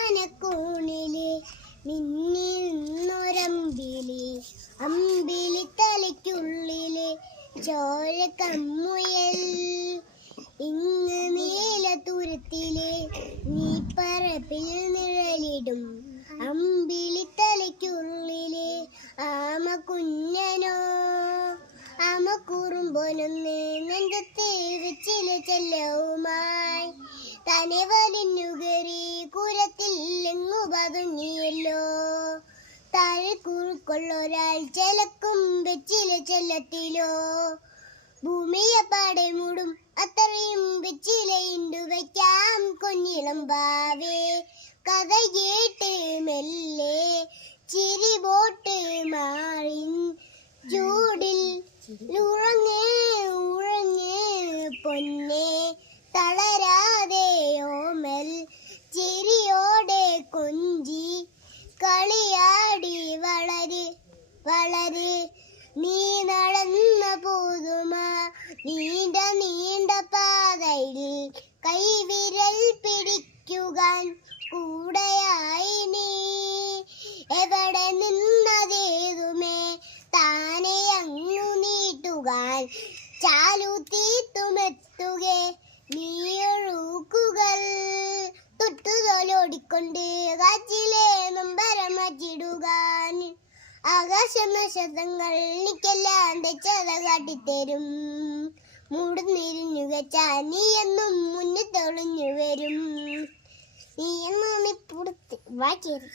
അങ്ങുവാനക്കോണിലെ മിന്നിന്നൊരമ്പിളി അമ്പിളി തലയ്ക്കുള്ളിലെ ചോര കമ്മുയൽ ഇങ്ങ് നീലതുരത്തിലെ നീ പറപ്പിൽ നിഴലിടും അമ്പിളി തലയ്ക്കുള്ളിലെ ആമ കുഞ്ഞനോ ആമ കുറുമ്പൊനൊന്ന് നെഞ്ചത്തെ വെച്ചിലെ ചെല്ലവുമായി തന്നെ വലിഞ്ഞുകറി കുരത്തിൽ എങ്ങു പതുങ്ങിയല്ലോ താഴെ കുറുക്കൊള്ളൊരാൾ ചെലക്കും വെച്ചിലെ ചെല്ലത്തിലോ ഭൂമിയെ പാടെ മൂടും അത്രയും വെച്ചിലെ ഇണ്ടു വയ്ക്കാം കൊഞ്ഞിളം ബാവേ കഥ കേട്ട് മെല്ലെ ചിരി പോട്ട് മാറിൻ ചൂടിൽ ഉറങ്ങേ ഉറങ്ങേ പൊന്നെ തളരാതെ ഓമൽ ചിരിയോടെ കൊഞ്ചി കളിയാടി വളര് വളര് നീ നടന്ന പോതുമ നീണ്ട നീണ്ട പാതയിൽ കൈവിരൽ പിടിക്കുവാൻ കൂടെയായി നീ എവിടെ നിന്നതേതുമേ താനെ അങ്ങു നീട്ടുവാൻ ചാലുത്തീത്തുമെത്തുകെ നീയൊഴുക്കുകൾ തൊട്ടുതോലോടിക്കൊണ്ട് കാച്ചിലെ നൊമ്പരമച്ചിടുവാൻ ആകാശം നക്ഷത്രങ്ങൾ എനിക്കെല്ലാം തെച്ചത കാട്ടിത്തരും മൂടുന്നിരിഞ്ഞു വെച്ചാൽ നീ എന്നും മുന്നിൽ തെളിഞ്ഞു വരും നീ എന്നാണ് ഇപ്പുറത്ത് വായിക്കരുത്.